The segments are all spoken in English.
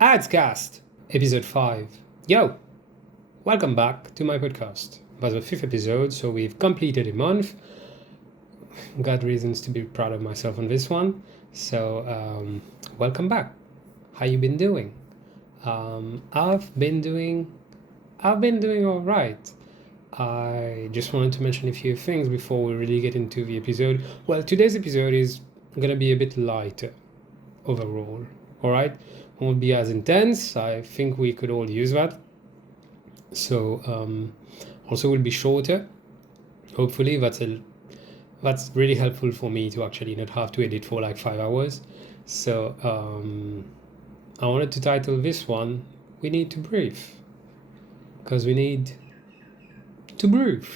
Adscast, episode 5. Yo, welcome back to my podcast. It was the 5th episode, so we've completed a month. Got reasons to be proud of myself on this one. So, welcome back. How you been doing? I've been doing all right. I just wanted to mention a few things before we really get into the episode. Well, today's episode is gonna be a bit lighter overall. All right, won't be as intense. I think we could all use that. So also will be shorter. Hopefully that's really helpful for me to actually not have to edit for like 5 hours. So I wanted to title this one "We Need to Breathe," because we need to breathe.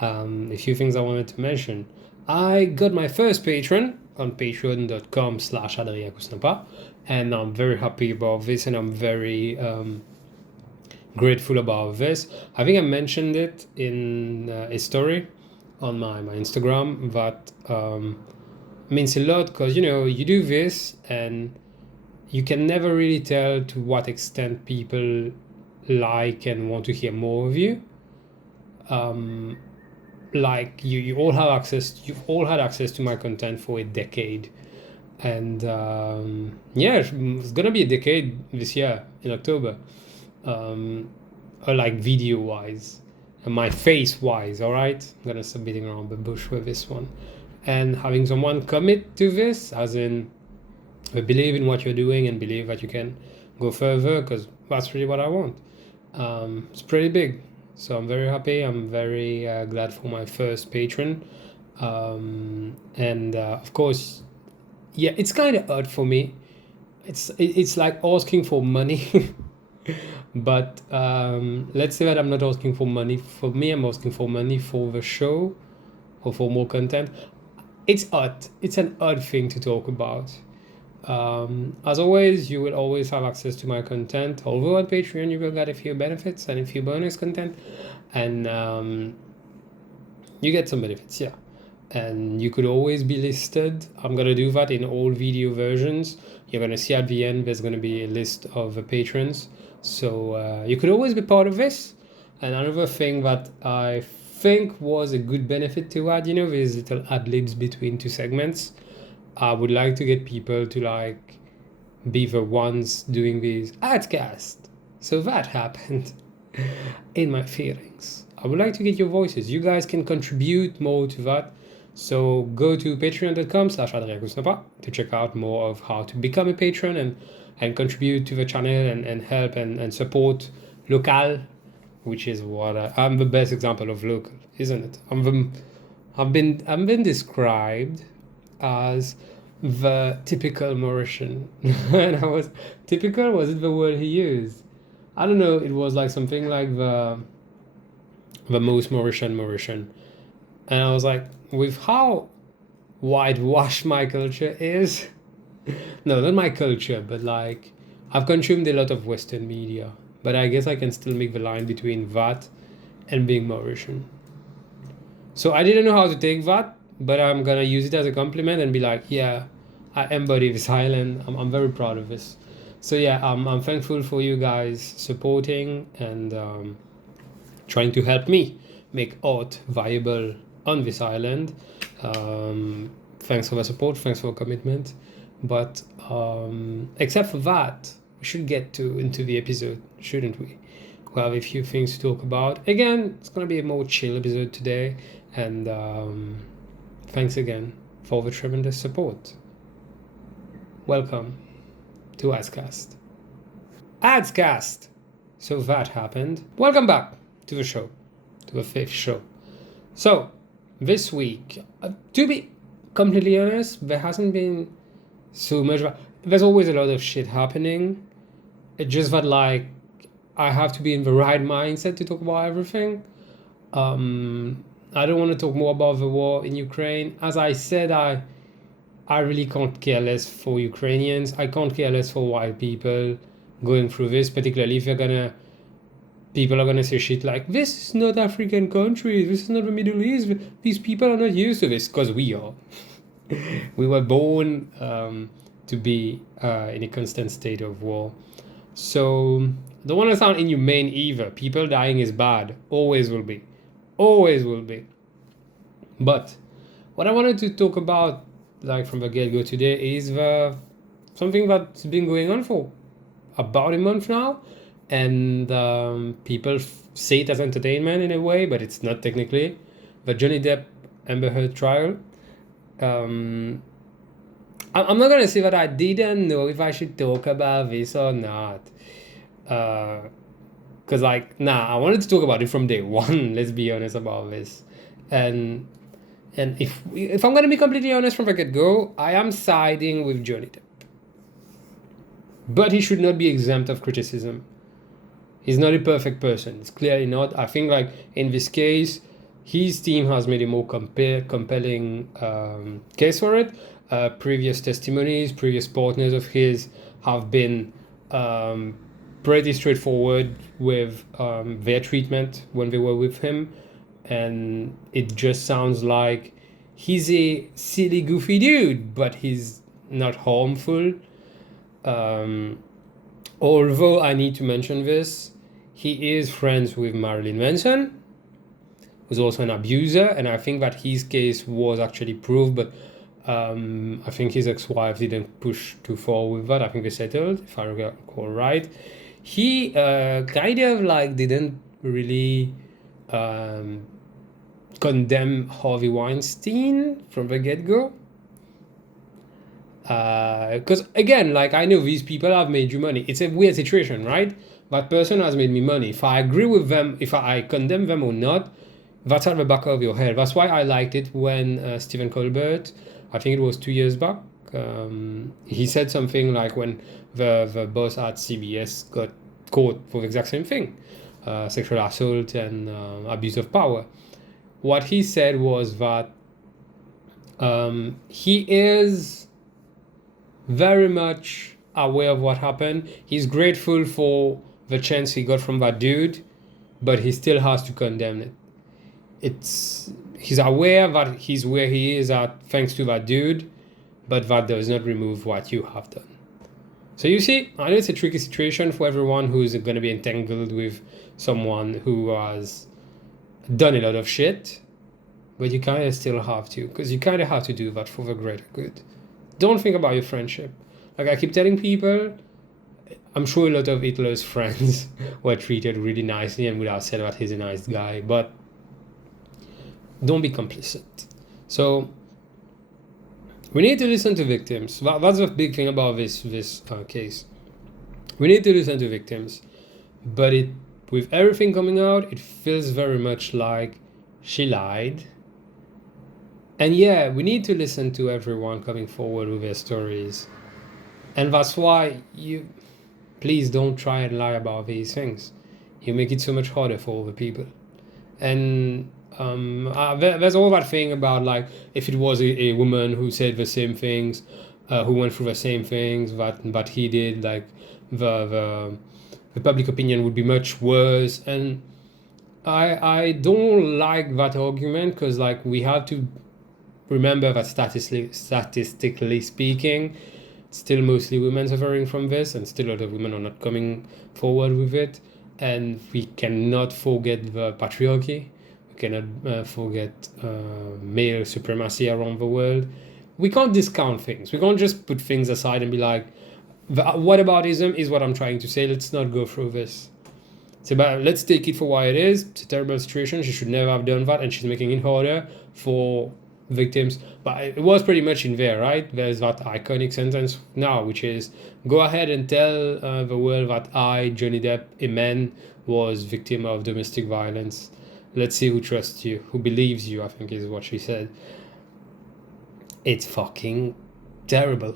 A few things I wanted to mention. I got my first patron on patreon.com/adriencoosnapa, and I'm very happy about this, and I'm very grateful about this. I think I mentioned it in a story on my Instagram that means a lot, because you do this and you can never really tell to what extent people like and want to hear more of you. Like you all have access. You've all had access to my content for a decade, and it's gonna be a decade this year in October. Or like video wise, and my face wise. All right, I'm gonna stop beating around the bush with this one, and having someone commit to this, as in believe in what you're doing and believe that you can go further, because that's really what I want. It's pretty big. So I'm very happy. I'm very glad for my first patron. And of course, yeah, it's kind of odd for me. It's like asking for money. But let's say that I'm not asking for money for me. I'm asking for money for the show or for more content. It's odd. It's an odd thing to talk about. As always, you will always have access to my content, although on Patreon you will get a few benefits and a few bonus content, and you get some benefits, yeah, and you could always be listed. I'm gonna do that in all video versions. You're gonna see at the end there's gonna be a list of the patrons, so you could always be part of this. And another thing that I think was a good benefit to add, these little ad libs between two segments. I would like to get people to like be the ones doing these Adscast. So that happened in my feelings. I would like to get your voices. You guys can contribute more to that. So go to patreon.com/adriencoosnapa to check out more of how to become a patron and contribute to the channel and help and support local, which is what I'm the best example of local, isn't it? I've been described as the typical Mauritian. And I was typical, was it the word he used? I don't know, it was like something like the most Mauritian. And I was like, with how whitewashed my culture is, no, not my culture, but like I've consumed a lot of Western media, but I guess I can still make the line between that and being Mauritian. So I didn't know how to take that, but I'm gonna use it as a compliment and be like, yeah, I embody this island. I'm very proud of this. So yeah, I'm thankful for you guys supporting and trying to help me make art viable on this island. Thanks for the support, thanks for the commitment. But except for that, we should get into the episode, shouldn't we? We have a few things to talk about. Again, it's gonna be a more chill episode today, and thanks again for the tremendous support. Welcome to Adscast. Adscast! So that happened. Welcome back to the show, to the 5th show. So, this week, to be completely honest, there hasn't been so much. There's always a lot of shit happening. It's just that, like, I have to be in the right mindset to talk about everything. I don't want to talk more about the war in Ukraine. As I said, I really can't care less for Ukrainians. I can't care less for white people going through this, particularly if people are gonna say shit like, this is not African countries, this is not the Middle East, these people are not used to this, because we are. We were born to be in a constant state of war. So don't want to sound inhumane either. People dying is bad. Always will be. Always will be. But what I wanted to talk about, like from the get-go today, is something that's been going on for about a month now. And people say it as entertainment in a way, but it's not technically. The Johnny Depp Amber Heard trial. I'm not going to say that I didn't know if I should talk about this or not. Because I wanted to talk about it from day one. Let's be honest about this. And if I'm going to be completely honest from the get-go, I am siding with Johnny Depp. But he should not be exempt of criticism. He's not a perfect person. It's clearly not. I think like in this case, his team has made a more compelling case for it. Previous testimonies, previous partners of his have been pretty straightforward with their treatment when they were with him. And it just sounds like he's a silly, goofy dude, but he's not harmful. Although I need to mention this, he is friends with Marilyn Manson, who's also an abuser, and I think that his case was actually proved, but I think his ex-wife didn't push too far with that. I think they settled, if I recall right. He kind of like didn't really condemn Harvey Weinstein from the get-go. Because again, like I know these people have made you money. It's a weird situation, right? That person has made me money. If I agree with them, if I condemn them or not, that's at the back of your head. That's why I liked it when Stephen Colbert, I think it was 2 years back, he said something like when the boss at CBS got caught for the exact same thing, sexual assault and abuse of power. What he said was that he is very much aware of what happened. He's grateful for the chance he got from that dude, but he still has to condemn it. He's aware that he's where he is at thanks to that dude, but that does not remove what you have done. So you see, I know it's a tricky situation for everyone who's going to be entangled with someone who has done a lot of shit, but you kind of still have to, because you kind of have to do that for the greater good. Don't think about your friendship. Like I keep telling people, I'm sure a lot of Hitler's friends were treated really nicely and would have said that he's a nice guy, but don't be complicit. So we need to listen to victims. That's the big thing about this case. We need to listen to victims, but with everything coming out, it feels very much like she lied. And yeah, we need to listen to everyone coming forward with their stories. And that's why please don't try and lie about these things. You make it so much harder for all the people. And there's all that thing about like if it was a woman who said the same things, who went through the same things that he did, like the public opinion would be much worse. And I don't like that argument, because like we have to remember that statistically speaking, still mostly women suffering from this, and still a lot of women are not coming forward with it. And we cannot forget the patriarchy. We cannot forget male supremacy around the world. We can't discount things. We can't just put things aside and be like, whataboutism is what I'm trying to say. Let's not go through this. It's about, let's take it for what it is. It's a terrible situation. She should never have done that, and she's making it harder for victims. But it was pretty much in there, right? There's that iconic sentence now, which is, go ahead and tell the world that I, Johnny Depp, a man, was victim of domestic violence. Let's see who trusts you, who believes you, I think is what she said. It's fucking terrible.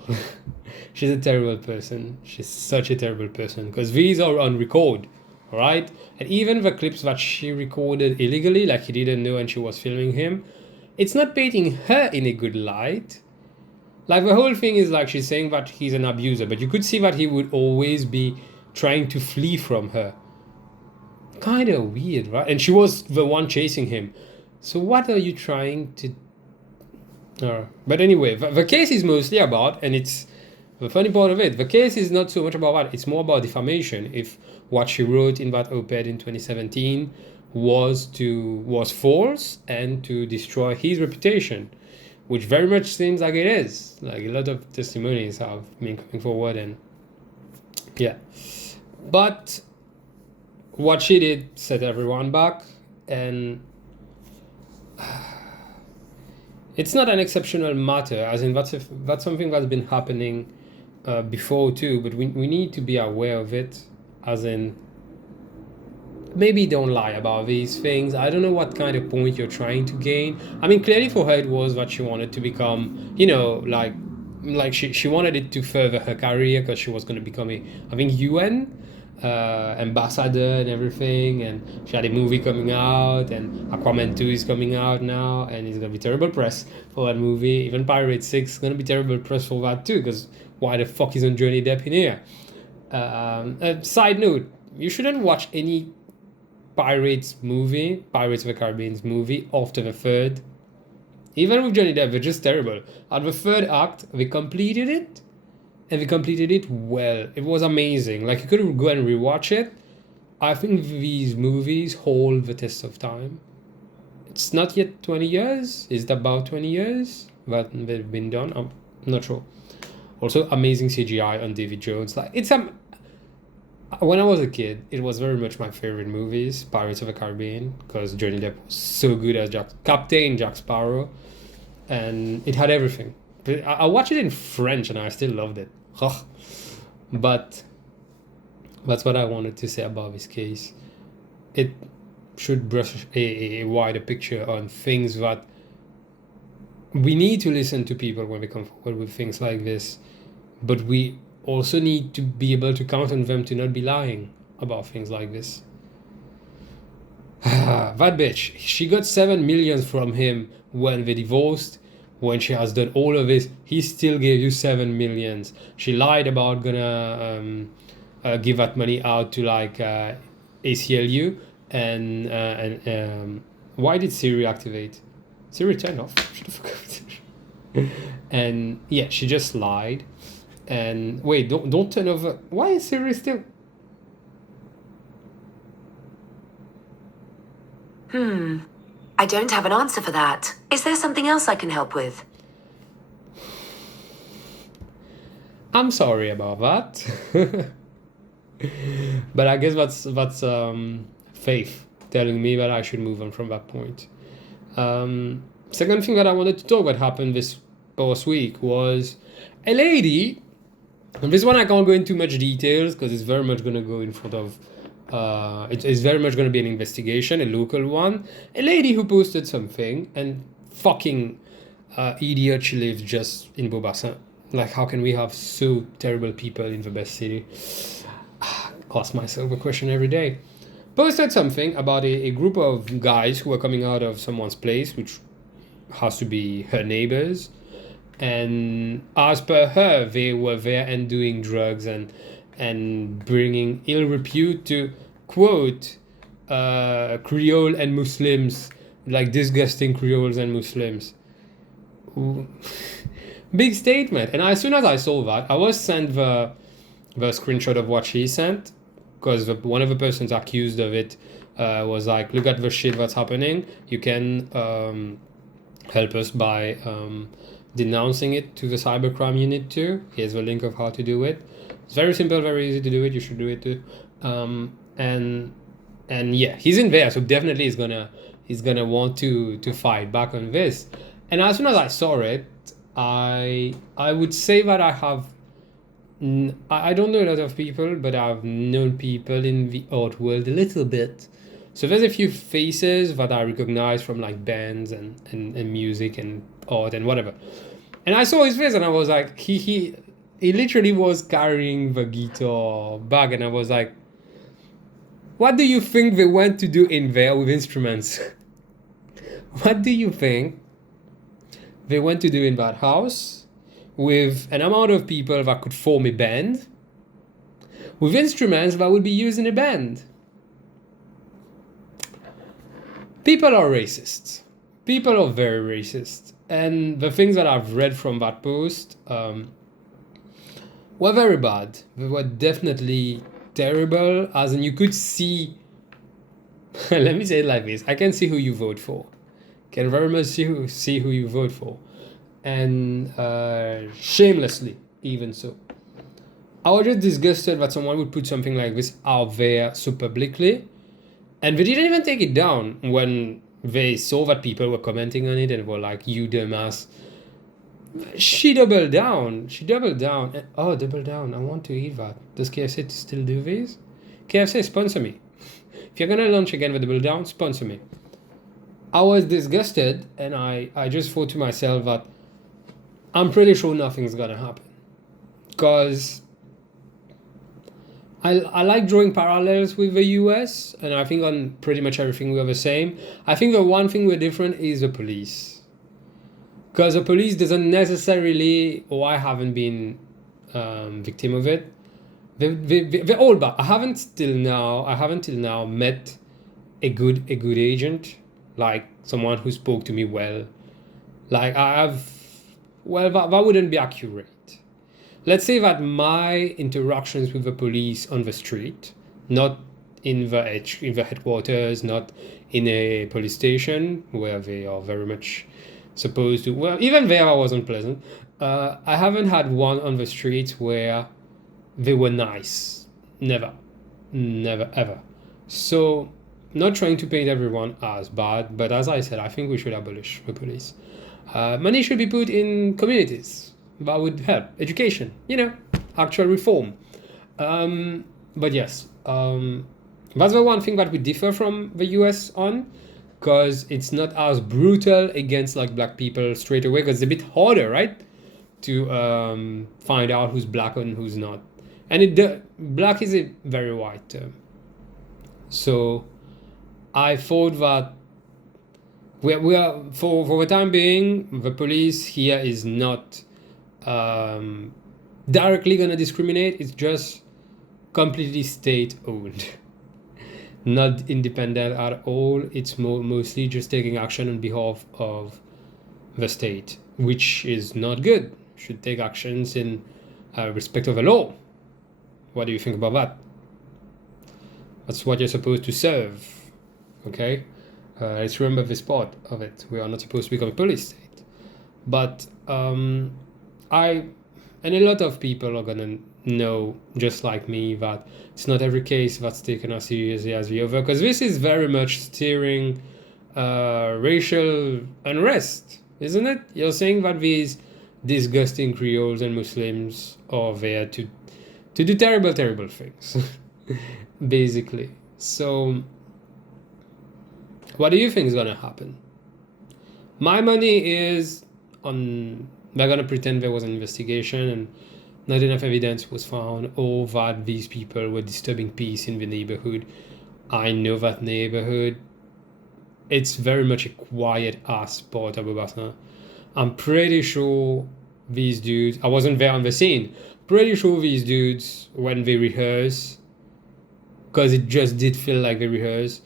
She's a terrible person. She's such a terrible person, because these are on record, all right? And even the clips that she recorded illegally, like he didn't know and she was filming him, it's not painting her in a good light. Like the whole thing is like she's saying that he's an abuser, but you could see that he would always be trying to flee from her. Kind of weird, right? And she was the one chasing him. So what are you trying to... But anyway, the case is mostly about, and it's the funny part of it, the case is not so much about that. It's more about defamation. If what she wrote in that op-ed in 2017 was false and to destroy his reputation, which very much seems like it is. Like a lot of testimonies have been coming forward, and yeah. But what she did set everyone back, and it's not an exceptional matter, as in that's something that's been happening before too, but we need to be aware of it, as in maybe don't lie about these things. I don't know what kind of point you're trying to gain. I mean, clearly for her it was that she wanted to become, you know, like she wanted it to further her career, because she was going to become I think UN ambassador and everything, and she had a movie coming out, and Aquaman 2 is coming out now, and it's gonna be terrible press for that movie. Even Pirate 6 is gonna be terrible press for that too, because why the fuck isn't Johnny Depp in here? Side note, you shouldn't watch any Pirates of the Caribbean movie after the third. Even with Johnny Depp, they're just terrible. At the third act, they completed it, and we completed it well. It was amazing. Like, you could go and rewatch it. I think these movies hold the test of time. It's not yet 20 years. Is it about 20 years that they've been done? I'm not sure. Also, amazing CGI on David Jones. Like, it's when I was a kid, it was very much my favorite movies, Pirates of the Caribbean, because Johnny Depp was so good as Captain Jack Sparrow, and it had everything. I watched it in French and I still loved it. But that's what I wanted to say about this case. It should brush a wider picture on things that we need to listen to people when we come forward with things like this, but we also need to be able to count on them to not be lying about things like this. That bitch, she got 7 million from him when they divorced. When she has done all of this, he still gave you 7 million. She lied about gonna give that money out to like ACLU, and why did Siri activate? Siri turned off. Should have forgotten. And yeah, she just lied. And wait, don't turn over. Why is Siri still? I don't have an answer for that. Is there something else I can help with? I'm sorry about that. But I guess that's faith telling me that I should move on from that point. Second thing that I wanted to talk about happened this past week was a lady, and this one I can't go into much details because it's very much going to go in front of it's very much going to be an investigation, a local one. A lady who posted something, and fucking idiot, she lives just in Beaubassin. Like, how can we have so terrible people in the best city? Ask myself a question every day. Posted something about a group of guys who were coming out of someone's place, which has to be her neighbors. And as per her, they were there and doing drugs and bringing ill repute to, quote, Creole and Muslims, like disgusting Creoles and Muslims. Big statement. And as soon as I saw that, I was sent the screenshot of what she sent, because one of the persons accused of it was like, look at the shit that's happening. You can help us by denouncing it to the cybercrime unit too. Here's the link of how to do it. It's very simple, very easy to do it. You should do it too. And yeah, he's in there, so definitely he's gonna want to fight back on this. And as soon as I saw it, I would say that I don't know a lot of people, but I've known people in the art world a little bit. So there's a few faces that I recognize from like bands and music and art and whatever. And I saw his face and I was like, he literally was carrying the guitar bag, and I was like, what do you think they went to do in there with instruments? What do you think they went to do in that house with an amount of people that could form a band, with instruments that would be used in a band? People are racist. People are very racist. And the things that I've read from that post, were very bad. They were definitely terrible, as in you could see. Let me say it like this: I can see who you vote for. Can very much see who you vote for, and shamelessly, even so. I was just disgusted that someone would put something like this out there so publicly, and they didn't even take it down when they saw that people were commenting on it and were like, "You dumbass." She doubled down. Double down. I want to eat that. Does KFC still do this? KFC, sponsor me. If you're gonna launch again with double down, sponsor me. I was disgusted, and I just thought to myself that I'm pretty sure nothing's gonna happen. Because I like drawing parallels with the US, and I think on pretty much everything we're the same. I think the one thing we're different is the police. Because the police doesn't necessarily, or I haven't been victim of it. They're all bad. I haven't till now met a good agent, like someone who spoke to me well. Like that wouldn't be accurate. Let's say that my interactions with the police on the street, not in the headquarters, not in a police station where they are very much supposed to. Well, even there I wasn't pleasant. I haven't had one on the streets where they were nice. Never ever. So, not trying to paint everyone as bad, but as I said, I think we should abolish the police. Money should be put in communities. That would help. Education, actual reform. But yes, that's the one thing that we differ from the US on, because it's not as brutal against like black people straight away, because it's a bit harder, right, to find out who's black and who's not. And black is a very wide term. So I thought that we are for the time being, the police here is not directly gonna discriminate. It's just completely state owned, not independent at all. It's mostly just taking action on behalf of the state, which is not good. Should take actions in respect of the law. What do you think about that? That's what you're supposed to serve. Okay, let's remember this part of it. We are not supposed to become a police state, but and a lot of people are gonna know, just like me, that it's not every case that's taken as seriously as the other, because this is very much steering racial unrest, isn't it? You're saying that these disgusting Creoles and Muslims are there to do terrible things, basically. So, what do you think is gonna happen? My money is on. They're gonna pretend there was an investigation and not enough evidence was found, or that these people were disturbing peace in the neighborhood. I know that neighborhood. It's very much a quiet ass part of Bobasna. I'm pretty sure these dudes, I wasn't there on the scene, pretty sure these dudes, when they rehearse, because it just did feel like they rehearse,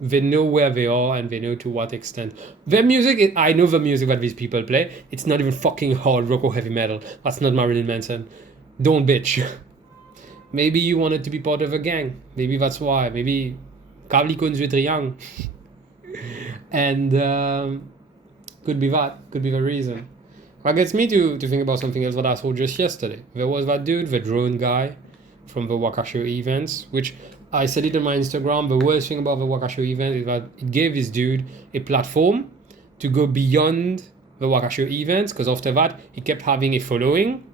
they know where they are and they know to what extent. Their music, I know the music that these people play. It's not even fucking hard rock or heavy metal. That's not Marilyn Manson. Don't bitch. Maybe you wanted to be part of a gang. Maybe that's why. Maybe Kabli young. And could be that. Could be the reason. That gets me to think about something else that I saw just yesterday. There was that dude, the drone guy from the Wakasho events, which I said it on my Instagram. The worst thing about the Wakasho event is that it gave this dude a platform to go beyond the Wakasho events, because after that, he kept having a following.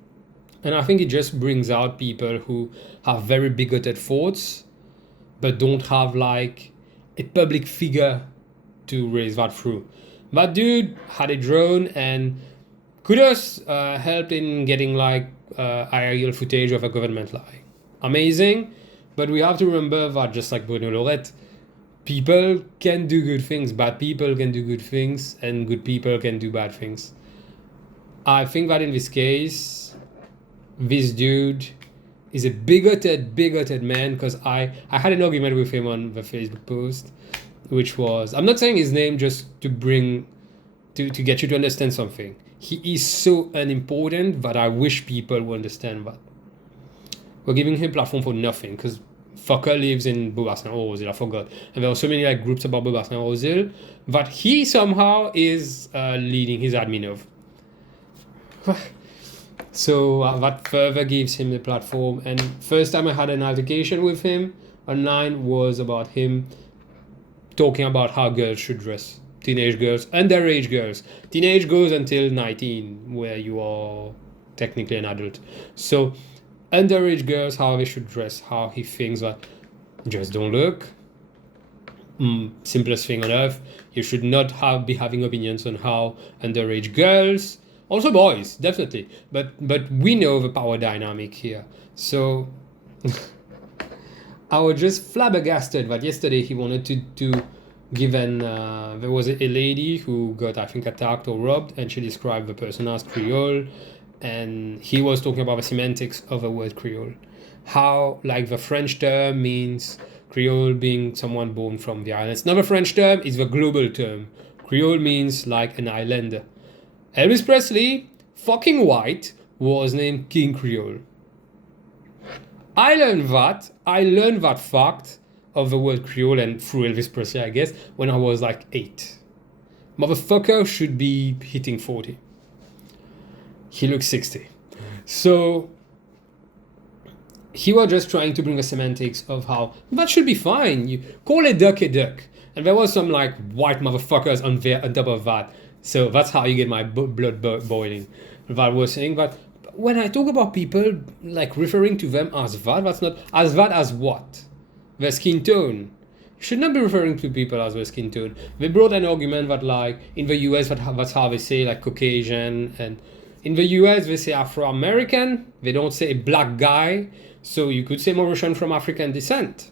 And I think it just brings out people who have very bigoted thoughts, but don't have like a public figure to raise that through. That dude had a drone, and kudos helped in getting like aerial footage of a government lie. Amazing. But we have to remember that, just like Bruno Lorette, people can do good things, bad people can do good things, and good people can do bad things. I think that in this case, this dude is a bigoted man, because I had an argument with him on the Facebook post, which was, I'm not saying his name just to get you to understand something. He is so unimportant that I wish people would understand that. We're giving him a platform for nothing, because fucker lives in Beaubassin-Rosehill, I forgot. And there are so many like groups about Beaubassin-Rosehill that he somehow is leading his admin of. So that further gives him the platform. And first time I had an altercation with him online was about him talking about how girls should dress. Teenage girls, underage girls. Teenage goes until 19, where you are technically an adult. So underage girls, how they should dress, how he thinks that just don't look. Simplest thing on earth. You should not be having opinions on how underage girls, also boys, definitely. But we know the power dynamic here. So I was just flabbergasted that yesterday he wanted to give there was a lady who got, I think, attacked or robbed, and she described the person as Creole, and he was talking about the semantics of the word Creole. How, like, the French term means Creole being someone born from the islands. Not the French term, it's the global term. Creole means like an islander. Elvis Presley, fucking white, was named King Creole. I learned that fact of the word Creole and through Elvis Presley, I guess, when I was like 8. Motherfucker should be hitting 40. He looks 60. So he was just trying to bring the semantics of how that should be fine. You call a duck. And there was some like white motherfuckers on top of that. So that's how you get my blood boiling. That was saying that when I talk about people, like referring to them as that, that's not as that as what? Their skin tone. You should not be referring to people as their skin tone. They brought an argument that like in the US that's how they say like Caucasian, and in the US they say Afro-American, they don't say black guy, so you could say Mauritian from African descent.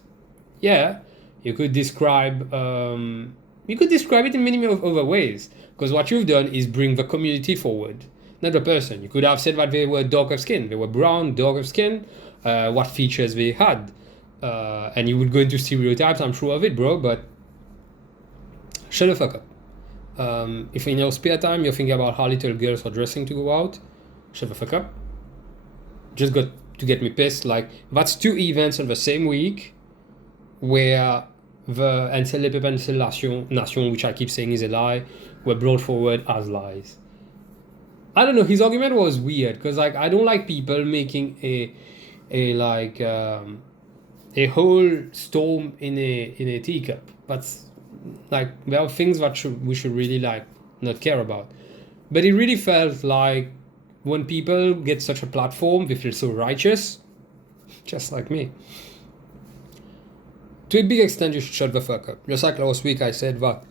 Yeah, you could describe it in many other ways, because what you've done is bring the community forward, not the person. You could have said that they were dark of skin, they were brown, dark of skin, what features they had. And you would go into stereotypes, I'm sure of it, bro, but shut the fuck up. If in your spare time you're thinking about how little girls are dressing to go out, shut the fuck up. Just got to get me pissed. Like, that's 2 events in the same week where the Ansel les Pépins Nation, which I keep saying is a lie, were brought forward as lies. I don't know, his argument was weird, because like I don't like people making a whole storm in a teacup. That's like, there are things that we should really like not care about. But it really felt like when people get such a platform, they feel so righteous, just like me. To a big extent, you should shut the fuck up. Just like last week I said that,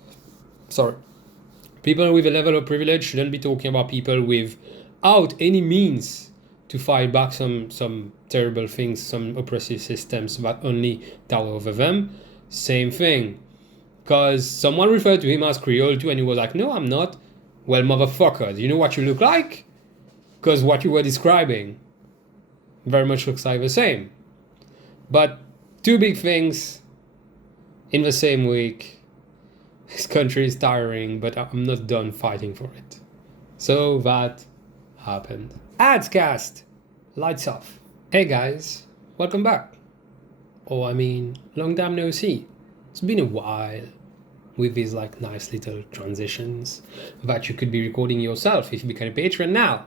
people with a level of privilege shouldn't be talking about people without any means to fight back some terrible things, some oppressive systems that only tower over them. Same thing. Because someone referred to him as Creole too, and he was like, no, I'm not. Well, motherfucker, do you know what you look like? Because what you were describing very much looks like the same. But 2 big things in the same week. This country is tiring, but I'm not done fighting for it. So that happened. Adscast, lights off. Hey guys, welcome back. Long time no see. It's been a while with these like nice little transitions that you could be recording yourself if you become a patron now.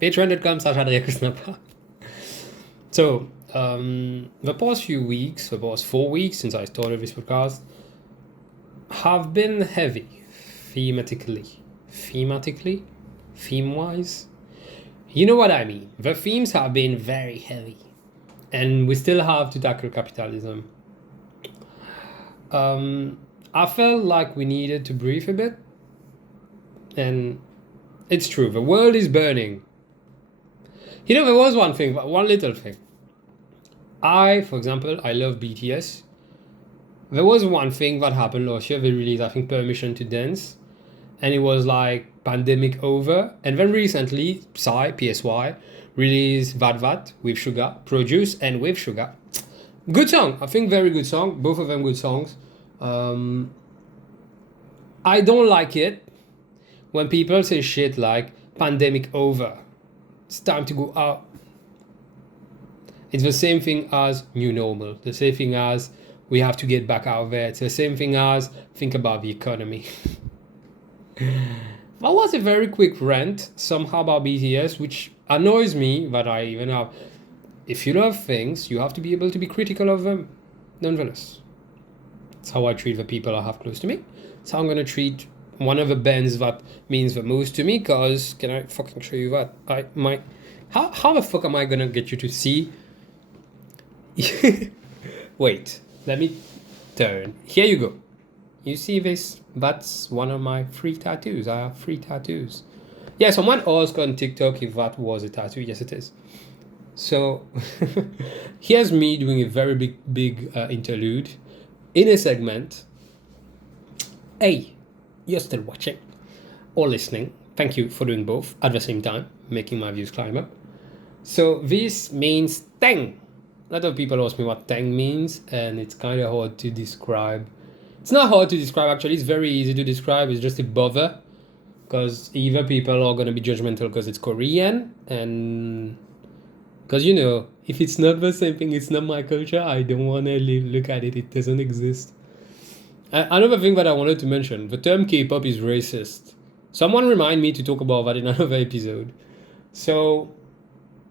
Patreon.com/adriencoosnapa. So, the past 4 weeks since I started this podcast have been heavy theme-wise. You know what I mean. The themes have been very heavy, and we still have to tackle capitalism. I felt like we needed to breathe a bit, and it's true, the world is burning. You know, there was one little thing. For example, I love BTS. There was one thing that happened last year. They released, I think, Permission to Dance. And it was like pandemic over. And then recently, PSY, released Vat with Sugar, produced and with Sugar. Good song. I think very good song. Both of them good songs. I don't like it when people say shit like pandemic over, it's time to go out, it's the same thing as new normal, the same thing as we have to get back out there. It's the same thing as think about the economy. That was a very quick rant somehow about BTS, which annoys me that I even have. If you love things, you have to be able to be critical of them nonetheless. That's how I treat the people I have close to me. That's how I'm going to treat one of the bands that means the most to me, because can I fucking show you that? How the fuck am I going to get you to see? Wait, let me turn. Here you go. You see this? That's one of my 3 tattoos. I have 3 tattoos. Yeah, someone asked on TikTok if that was a tattoo. Yes, it is. So here's me doing a very big interlude in a segment. Hey, you're still watching or listening. Thank you for doing both at the same time, making my views climb up. So this means tang. A lot of people ask me what tang means, and it's kind of hard to describe. It's not hard to describe, actually. It's very easy to describe. It's just a bother, because either people are going to be judgmental because it's Korean, and because, you know, if it's not the same thing, it's not my culture, I don't want to look at it. It doesn't exist. Another thing that I wanted to mention, the term K-pop is racist. Someone remind me to talk about that in another episode. So,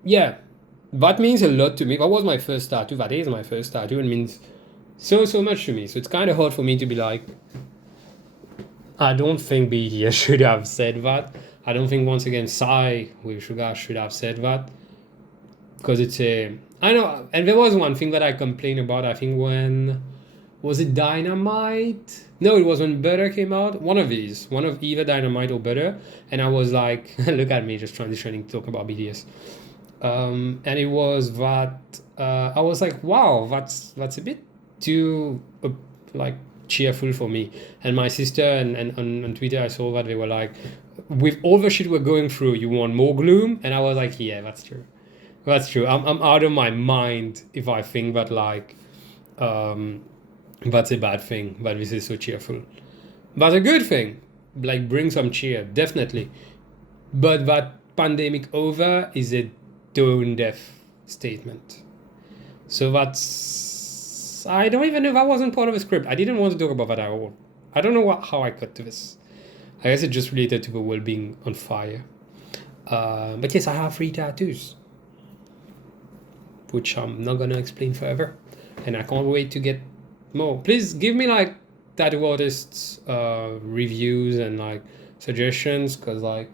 yeah, that means a lot to me. That was my first tattoo. That is my first tattoo. It means so much to me. So it's kind of hard for me to be like, I don't think BTS should have said that. I don't think, once again, Psy with Suga should have said that. Because it's a... I know, and there was one thing that I complained about, I think when... Was it Dynamite? No, it was when Butter came out. One of either Dynamite or Butter. And I was like, look at me just transitioning to talk about BTS. And it was that... I was like, wow, that's a bit too like cheerful for me. And my sister and on Twitter I saw that they were like, with all the shit we're going through, you want more gloom? And I was like, yeah, that's true. I'm out of my mind if I think that like that's a bad thing, but this is so cheerful. That's a good thing, like bring some cheer, definitely. But that pandemic over is a tone deaf statement. So that's... I don't even know if that wasn't part of the script. I didn't want to talk about that at all. I don't know how I got to this. I guess it just related to the world being on fire. But yes, I have 3 tattoos, which I'm not gonna explain forever, and I can't wait to get more. Please give me like tattoo artists reviews and like suggestions, because like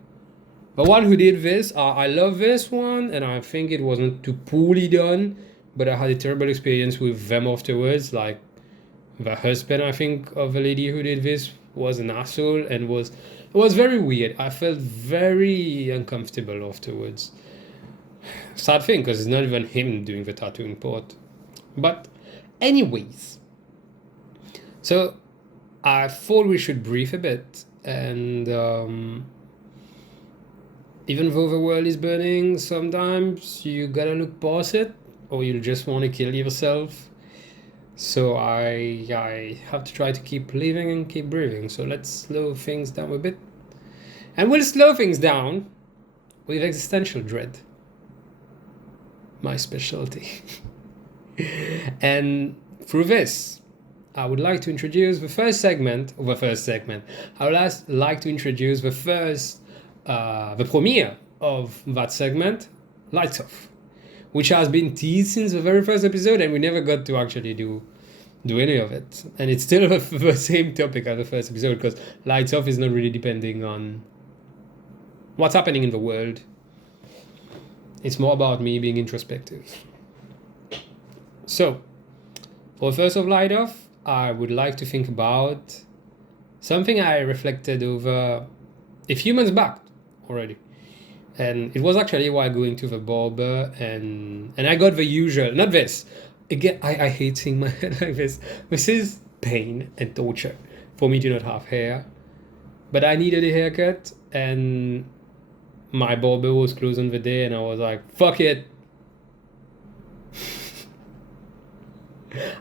the one who did this, I love this one, and I think it wasn't too poorly done, but I had a terrible experience with them afterwards. Like the husband, I think, of the lady who did this was an asshole, and it was very weird. I felt very uncomfortable afterwards. Sad thing, because it's not even him doing the tattooing part. But anyways, so I thought we should brief a bit, and even though the world is burning, sometimes you gotta look past it, or you'll just want to kill yourself. So I have to try to keep living and keep breathing. So let's slow things down a bit, and we'll slow things down with existential dread, my specialty. And through this, I would like to introduce the first segment. I would like to introduce the premiere of that segment, Lights Off, which has been teased since the very first episode, and we never got to actually do any of it. And it's still the same topic as the first episode, because Lights Off is not really depending on what's happening in the world. It's more about me being introspective. So, for the first of Light Off, I would like to think about something I reflected over a few months back already. And it was actually while going to the barber, and I got the usual, not this. Again, I hate seeing my head like this. This is pain and torture for me to not have hair. But I needed a haircut, and my barber was closed on the day, and I was like, fuck it.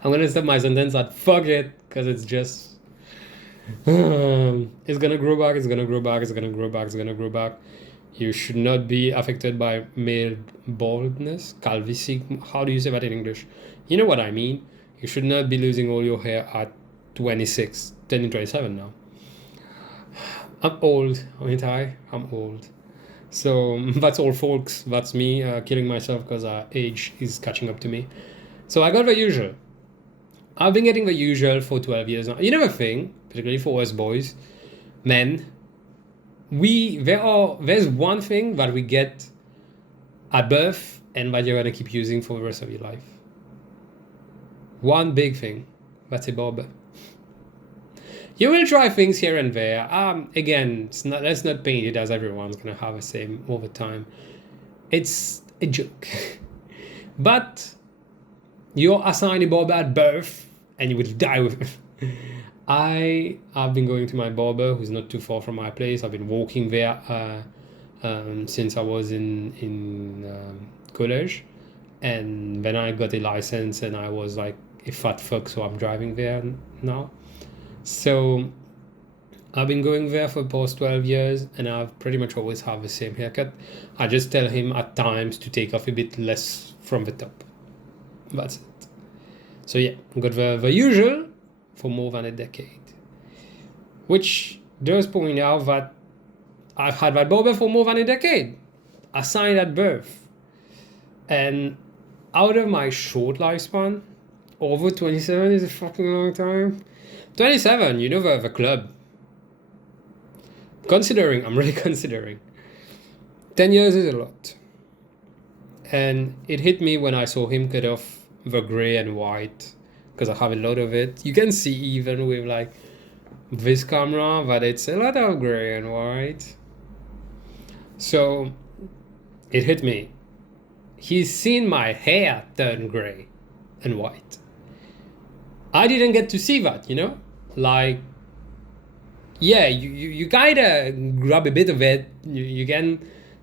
I'm gonna stop my sentence at fuck it, because it's just... It's gonna grow back, it's gonna grow back, it's gonna grow back, it's gonna grow back. You should not be affected by male baldness, calvicie. How do you say that in English? You know what I mean. You should not be losing all your hair at 26, turning 27 now. I'm old, aren't I? I'm old. So that's all, folks. That's me killing myself because age is catching up to me. So I got the usual. I've been getting the usual for 12 years now. You know the thing, particularly for us boys, men, there's one thing that we get at birth and that you're gonna keep using for the rest of your life. One big thing, that's a barber. You will try things here and there. Again, let's not paint it as everyone's gonna have the same all the time. It's a joke. But you're assigned a barber at birth and you will die with it. I've been going to my barber who's not too far from my place. I've been walking there since I was in college, and then I got a license and I was like a fat fuck, so I'm driving there now. So I've been going there for the past 12 years and I've pretty much always have the same haircut. I just tell him at times to take off a bit less from the top. That's it. So yeah, got the usual for more than a decade, which does point out that I've had that barber for more than a decade, assigned at birth. And out of my short lifespan, over 27 is a fucking long time. 27, you know, the club. I'm really considering. 10 years is a lot. And it hit me when I saw him cut off the gray and white, because I have a lot of it. You can see even with like this camera that it's a lot of gray and white. So it hit me. He's seen my hair turn gray and white. I didn't get to see that, you know? Like, yeah, you kind of grab a bit of it. You can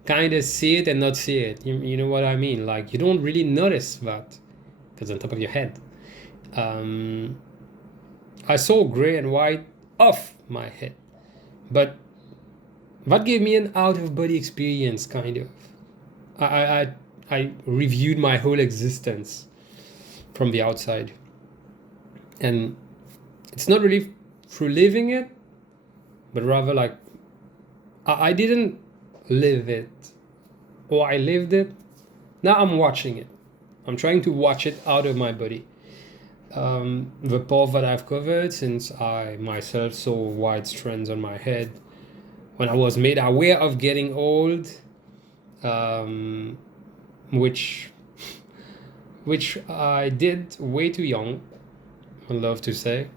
kind of see it and not see it. You know what I mean? Like, you don't really notice that because on top of your head. I saw gray and white off my head, but that gave me an out-of-body experience, kind of. I reviewed my whole existence from the outside, and it's not really through living it, but rather like I didn't live it, or I lived it. Now I'm watching it. I'm trying to watch it out of my body. The path that I've covered since I myself saw white strands on my head when I was made aware of getting old, which I did way too young, I love to say.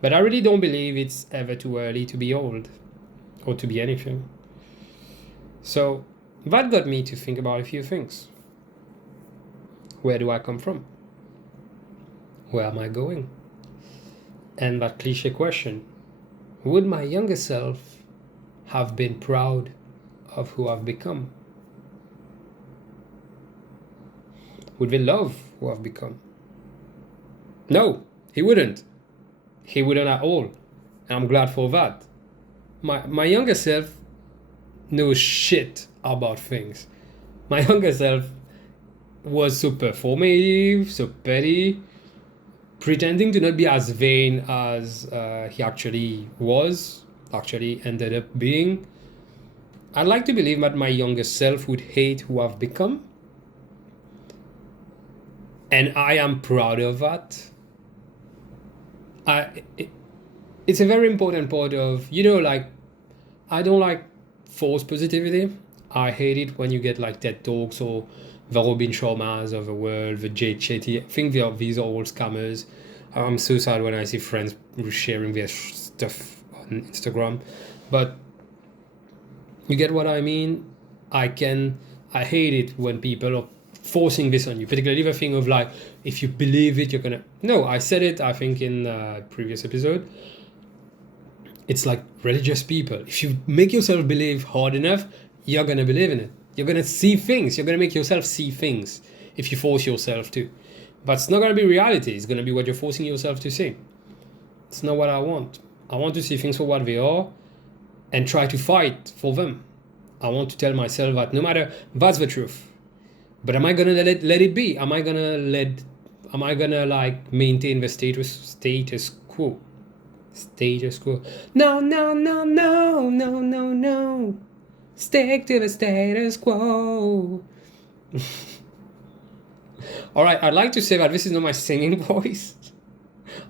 But I really don't believe it's ever too early to be old or to be anything. So that got me to think about a few things. Where do I come from? Where am I going? And that cliche question, would my younger self have been proud of who I've become? Would they love who I've become? No, he wouldn't. He wouldn't at all. And I'm glad for that. My younger self knows shit about things. My younger self was so performative, so petty, pretending to not be as vain as he actually ended up being. I'd like to believe that my younger self would hate who I've become. And I am proud of that. It's a very important part of, like, I don't like false positivity. I hate it when you get like TED Talks or the Robin Sharmas of the world, the Jay Shetty. I think these are all scammers. I'm so sad when I see friends sharing their stuff on Instagram. But you get what I mean? I hate it when people are forcing this on you, particularly the thing of like, if you believe it, you're gonna. No, I said it, I think, in a previous episode. It's like religious people. If you make yourself believe hard enough, you're gonna believe in it. You're gonna see things. You're gonna make yourself see things if you force yourself to. But it's not gonna be reality. It's gonna be what you're forcing yourself to see. It's not what I want. I want to see things for what they are and try to fight for them. I want to tell myself that no matter, that's the truth. But am I gonna let it be? Am I gonna like maintain the status quo? Status quo. No, no, no, no, no, no, no. Stick to the status quo. All right, I'd like to say that this is not my singing voice.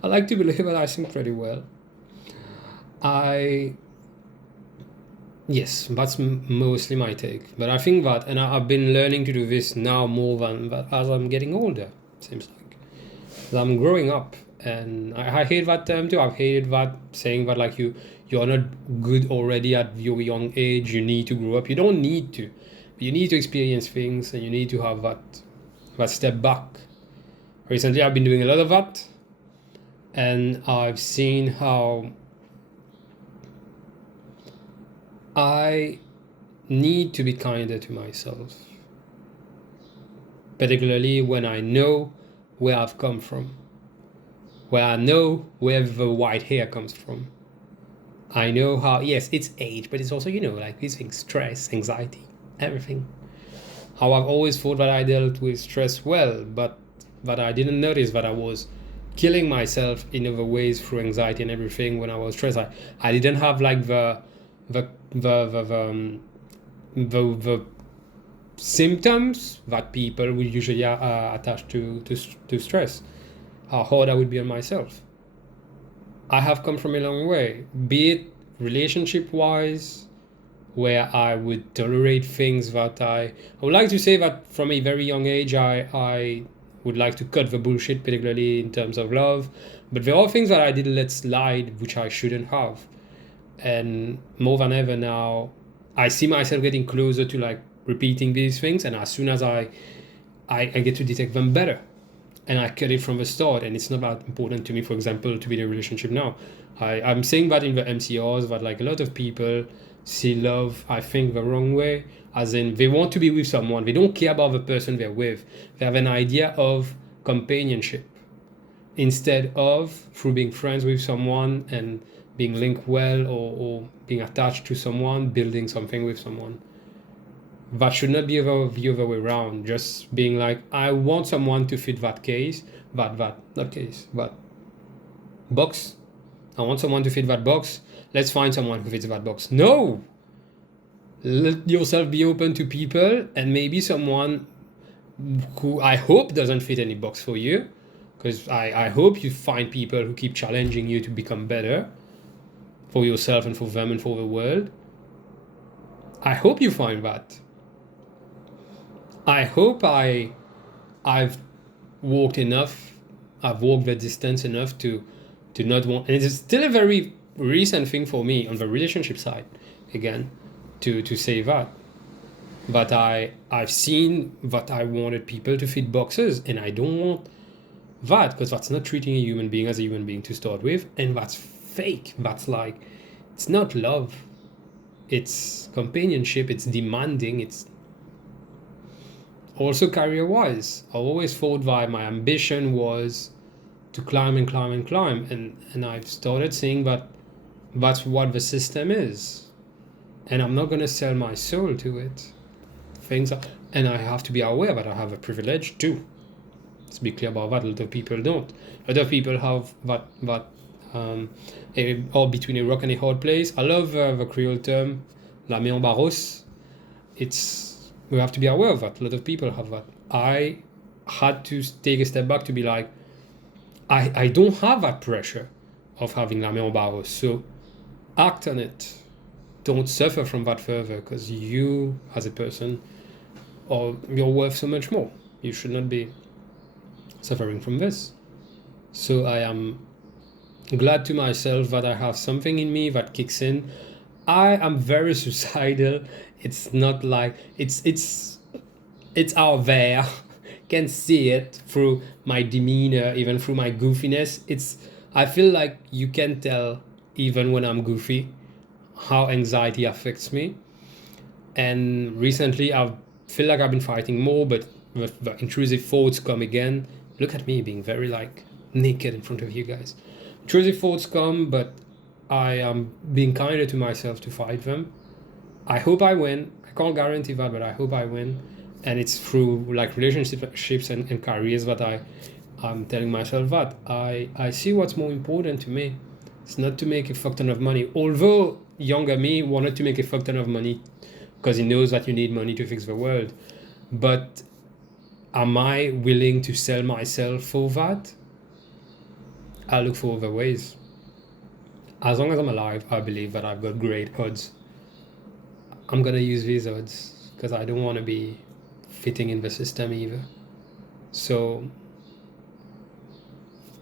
I like to believe that I sing pretty well. Yes, that's mostly my take. But I think that, and I've been learning to do this now more than that as I'm getting older, seems like. As I'm growing up, and I hate that term too. I've hated that, saying that like you're not good already at your young age, you need to grow up. You don't need to. You need to experience things, and you need to have that step back. Recently, I've been doing a lot of that, and I've seen how I need to be kinder to myself, particularly when I know where I've come from, where I know where the white hair comes from. I know how, yes, it's age, but it's also, like these things, stress, anxiety, everything. How I've always thought that I dealt with stress well, but that I didn't notice that I was killing myself in other ways through anxiety and everything when I was stressed. I didn't have like the symptoms that people would usually attach to stress. How hard I would be on myself. I have come from a long way, be it relationship-wise, where I would tolerate things that I would like to say that from a very young age I would like to cut the bullshit, particularly in terms of love. But there are things that I did let slide which I shouldn't have. And more than ever now, I see myself getting closer to like repeating these things, and as soon as I get to detect them better, and I cut it from the start, and it's not that important to me, for example, to be in a relationship now. I'm saying that in the MCRs, that like a lot of people see love, I think, the wrong way, as in they want to be with someone, they don't care about the person they're with, they have an idea of companionship instead of through being friends with someone and being linked well, or being attached to someone, building something with someone. That should not be the other way around. Just being like, I want someone to fit that box. I want someone to fit that box. Let's find someone who fits that box. No! Let yourself be open to people, and maybe someone who I hope doesn't fit any box for you, because I hope you find people who keep challenging you to become better for yourself and for them and for the world. I hope you find that. I hope I've walked the distance enough to not want, and it's still a very recent thing for me on the relationship side, again, to say that. But I've seen that I wanted people to fit boxes, and I don't want that, because that's not treating a human being as a human being to start with, and that's fake. That's like, it's not love, it's companionship, it's demanding, it's also career-wise. I always thought that my ambition was to climb and climb and climb, and I've started seeing that that's what the system is, and I'm not going to sell my soul to it. And I have to be aware that I have a privilege too. Let's be clear about that. A lot of people don't. A lot of people have that all between a rock and a hard place. I love the Creole term, la main en barros. We have to be aware of that. A lot of people have that. I had to take a step back to be like, I don't have that pressure of having la main en barros, so act on it. Don't suffer from that further, because you, as a person, you're worth so much more. You should not be suffering from this. So I am glad to myself that I have something in me that kicks in. I am very suicidal. It's not like it's out there. Can see it through my demeanor, even through my goofiness. I feel like you can tell, even when I'm goofy, how anxiety affects me. And recently I feel like I've been fighting more, but the intrusive thoughts come again. Look at me being very like naked in front of you guys. Intrusive thoughts come, but I am being kinder to myself to fight them. I hope I win. I can't guarantee that, but I hope I win. And it's through like relationships and careers that I'm telling myself that I see what's more important to me. It's not to make a fuck ton of money. Although younger me wanted to make a fuck ton of money because he knows that you need money to fix the world. But am I willing to sell myself for that? I look for other ways. As long as I'm alive, I believe that I've got great odds. I'm gonna use these odds because I don't want to be fitting in the system either. So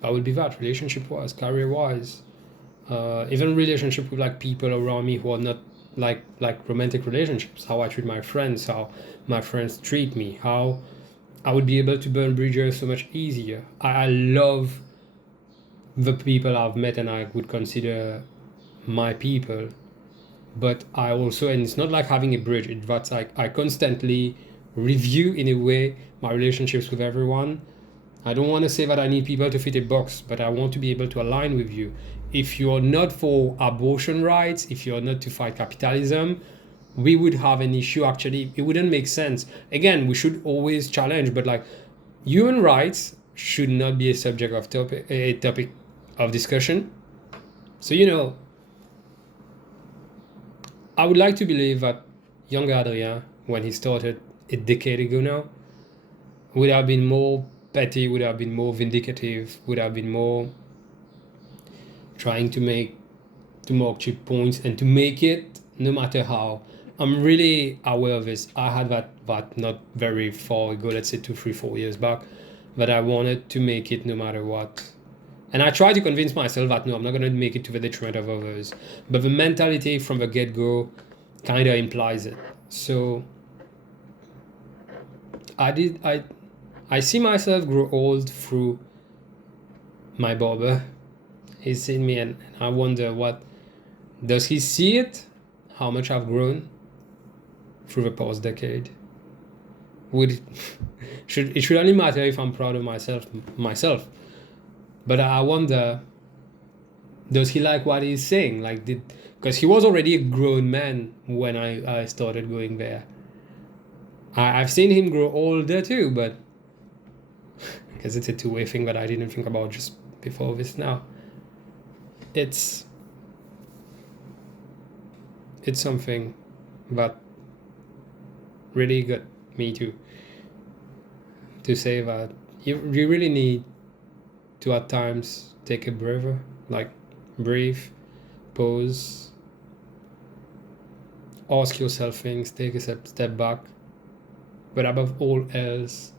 that would be that, relationship-wise, career-wise, even relationship with like people around me who are not like romantic relationships, how I treat my friends, how my friends treat me, how I would be able to burn bridges so much easier. I love the people I've met and I would consider my people, but I also, and it's not like having a bridge, that's like I constantly review in a way my relationships with everyone. I don't want to say that I need people to fit a box, but I want to be able to align with you. If you're not for abortion rights, if you're not to fight capitalism, we would have an issue. Actually, it wouldn't make sense. Again, we should always challenge, but like human rights should not be a subject of topic of discussion. So, you know, I would like to believe that younger Adrien, when he started a decade ago now, would have been more petty, would have been more vindicative, would have been more trying to mark cheap points and to make it no matter how. I'm really aware of this. I had that not very far ago, let's say 2, 3, 4 years back, that I wanted to make it no matter what. And I tried to convince myself that no, I'm not going to make it to the detriment of others. But the mentality from the get-go kind of implies it. So I see myself grow old through my barber. He's seen me and I wonder, what does he see it? How much I've grown through the past decade? It should only matter if I'm proud of myself. But I wonder, does he like what he's saying? Because he was already a grown man when I started going there. I've seen him grow older too, but I guess it's a two-way thing that I didn't think about just before this now. It's something that really got me to say that you really need to at times take a breather, like breathe, pause, ask yourself things, take a step back, but above all else,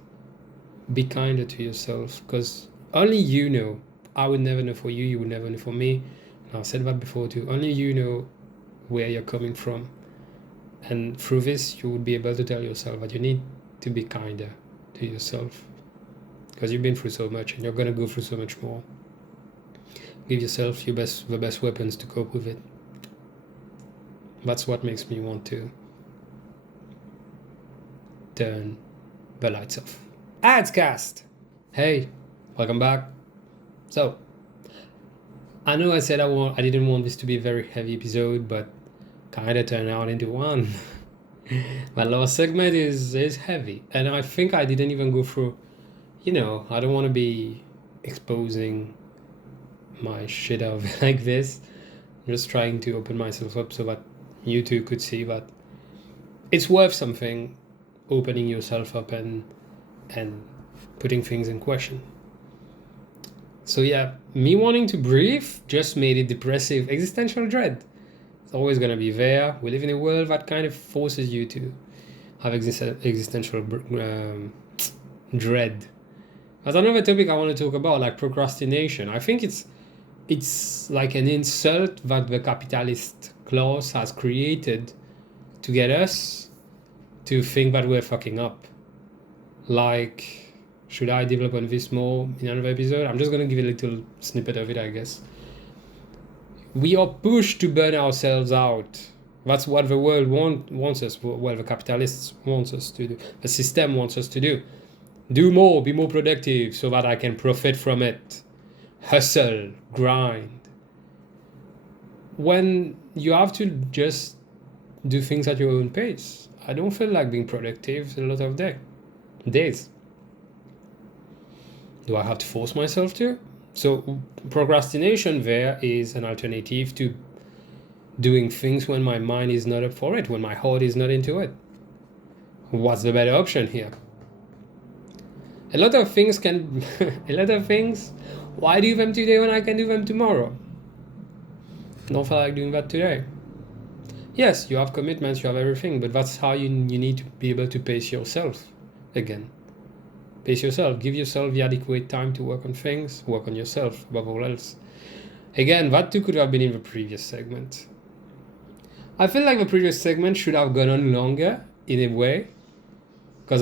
be kinder to yourself, because only you know. I would never know for you, you would never know for me. And I've said that before too. Only you know where you're coming from, and through this you would be able to tell yourself that you need to be kinder to yourself, because you've been through so much and you're going to go through so much more. Give yourself the best weapons to cope with it. That's what makes me want to turn the lights off. Adscast! Hey, welcome back. So, I know I said I didn't want this to be a very heavy episode, but kind of turned out into one. My last segment is heavy, and I think I didn't even go through, I don't want to be exposing my shit out like this. I'm just trying to open myself up so that you too could see that it's worth something, opening yourself up and putting things in question. So yeah, me wanting to breathe just made it depressive. Existential dread. It's always going to be there. We live in a world that kind of forces you to have existential dread. There's another topic I want to talk about, like procrastination. I think it's like an insult that the capitalist class has created to get us to think that we're fucking up. Like, should I develop on this more in another episode? I'm just going to give a little snippet of it, I guess. We are pushed to burn ourselves out. That's what the world wants us, well, the capitalists wants us to do. The system wants us to do. Do more, be more productive so that I can profit from it. Hustle, grind. when you have to just do things at your own pace. I don't feel like being productive a lot of days. Do I have to force myself to? So procrastination there is an alternative to doing things when my mind is not up for it, when my heart is not into it. What's the better option here? A lot of things, why do them today when I can do them tomorrow? Don't feel like doing that today. Yes, you have commitments, you have everything, but that's how you need to be able to pace yourself again. Pace yourself, give yourself the adequate time to work on things, work on yourself above all else. Again, that too could have been in the previous segment. I feel like the previous segment should have gone on longer in a way, because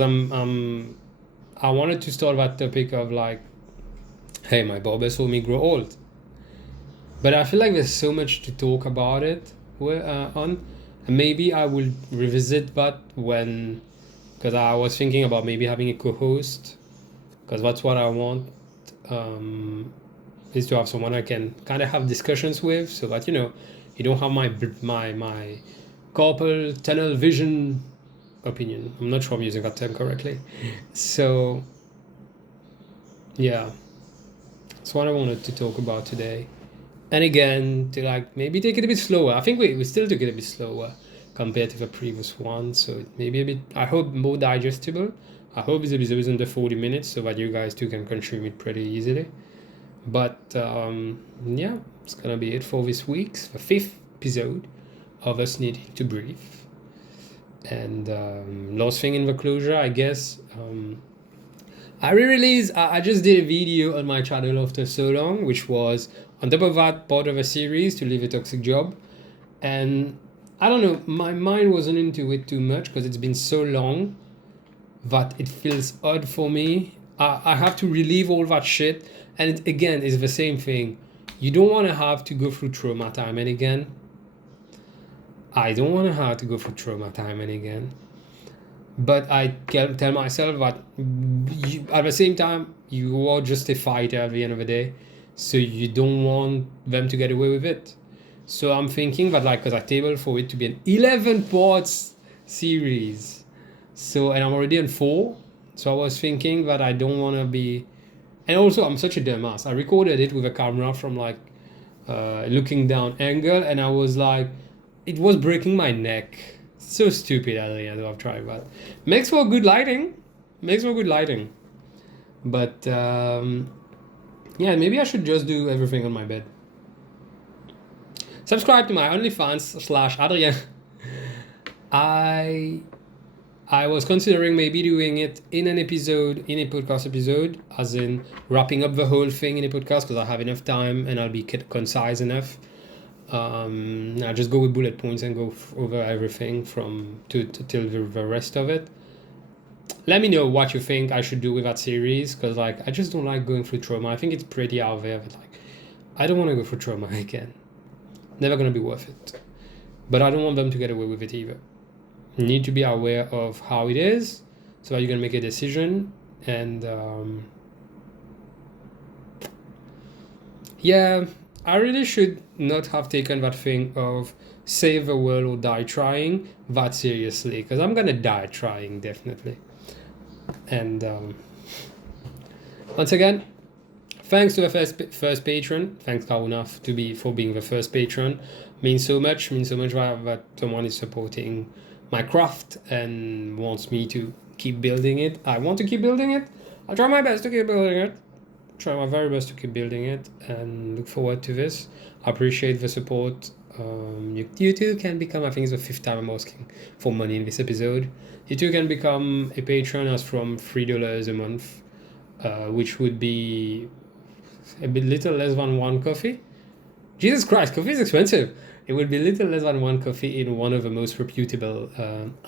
I wanted to start that topic of like, hey, my barber saw me grow old. But I feel like there's so much to talk about it on. And maybe I will revisit that when, because I was thinking about maybe having a co-host, because that's what I want, is to have someone I can kind of have discussions with, so that, you don't have my carpal tunnel vision opinion. I'm not sure I'm using that term correctly. So yeah, that's what I wanted to talk about today. And again, to like maybe take it a bit slower. I think we still took it a bit slower compared to the previous one, so it may be a bit, I hope, more digestible. I hope it's under 40 minutes so that you guys too can consume it pretty easily. But yeah, it's gonna be it for this week's, the 5th episode of Us Needing to Breathe. And last thing in the closure, I guess, I just did a video on my channel after so long, which was on top of that part of a series to leave a toxic job. And I don't know, my mind wasn't into it too much because it's been so long that it feels odd for me. I have to relive all that shit. And it, again, is the same thing. You don't want to have to go through trauma time and again. I don't want to have to go through trauma time and again. But I can tell myself that at the same time, you are just a fighter at the end of the day. So you don't want them to get away with it. So I'm thinking that, like, because I tabled for it to be an 11 parts series. So, and I'm already on 4. So I was thinking that I don't want to be, and also I'm such a dumbass. I recorded it with a camera from like looking down angle, and I was like, it was breaking my neck. So stupid, Adrien, I've tried that. Makes for good lighting. But yeah, maybe I should just do everything on my bed. Subscribe to my OnlyFans /Adrien. I was considering maybe doing it in a podcast episode, as in wrapping up the whole thing in a podcast, because I have enough time and I'll be concise enough. I'll just go with bullet points and go over everything till the rest of it. Let me know what you think I should do with that series, because like I just don't like going through trauma. I think it's pretty out there, but like I don't want to go through trauma again. Never gonna be worth it. But I don't want them to get away with it either. You need to be aware of how it is, so that you can make a decision. And yeah, I really should not have taken that thing of save the world or die trying that seriously, because I'm gonna die trying, definitely. And once again, thanks to the first patron. Thanks, Karuna, for being the first patron. Means so much that someone is supporting my craft and wants me to keep building it. I want to keep building it. I'll try my best to keep building it. Try my very best to keep building it, and look forward to this. I appreciate the support. You too can become, I think it's the 5th time I'm asking for money in this episode. You too can become a patron as from $3 a month, which would be a bit little less than 1 coffee. Jesus Christ, coffee is expensive. It would be little less than 1 coffee in one of the most reputable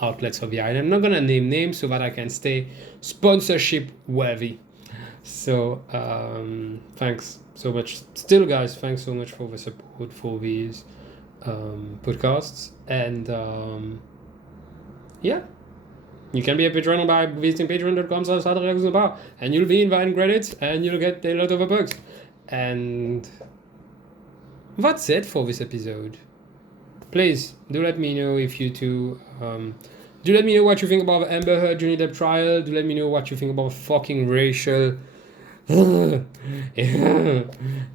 outlets of the island. I'm not going to name names so that I can stay sponsorship worthy. So thanks so much. Still, guys, thanks so much for the support for these podcasts. And yeah, you can be a patron by visiting patreon.com/adriencoosnapa, and you'll be in the end credits and you'll get a lot of the perks. And that's it for this episode. Please do let me know if you two. Do let me know what you think about the Amber Heard Johnny Depp trial. Do let me know what you think about fucking racial. Do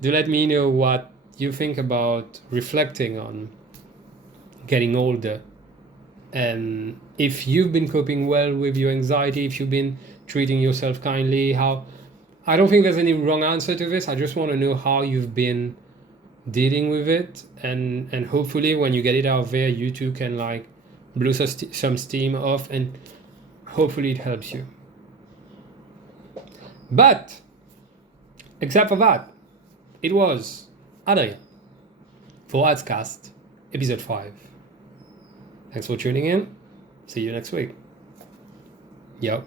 let me know what you think about reflecting on getting older. And if you've been coping well with your anxiety, if you've been treating yourself kindly, how. I don't think there's any wrong answer to this. I just want to know how you've been dealing with it, and hopefully when you get it out there, you too can like blow some steam off, and hopefully it helps you. But except for that, it was Adrien for Adscast episode 5. Thanks for tuning in. See you next week. Yo.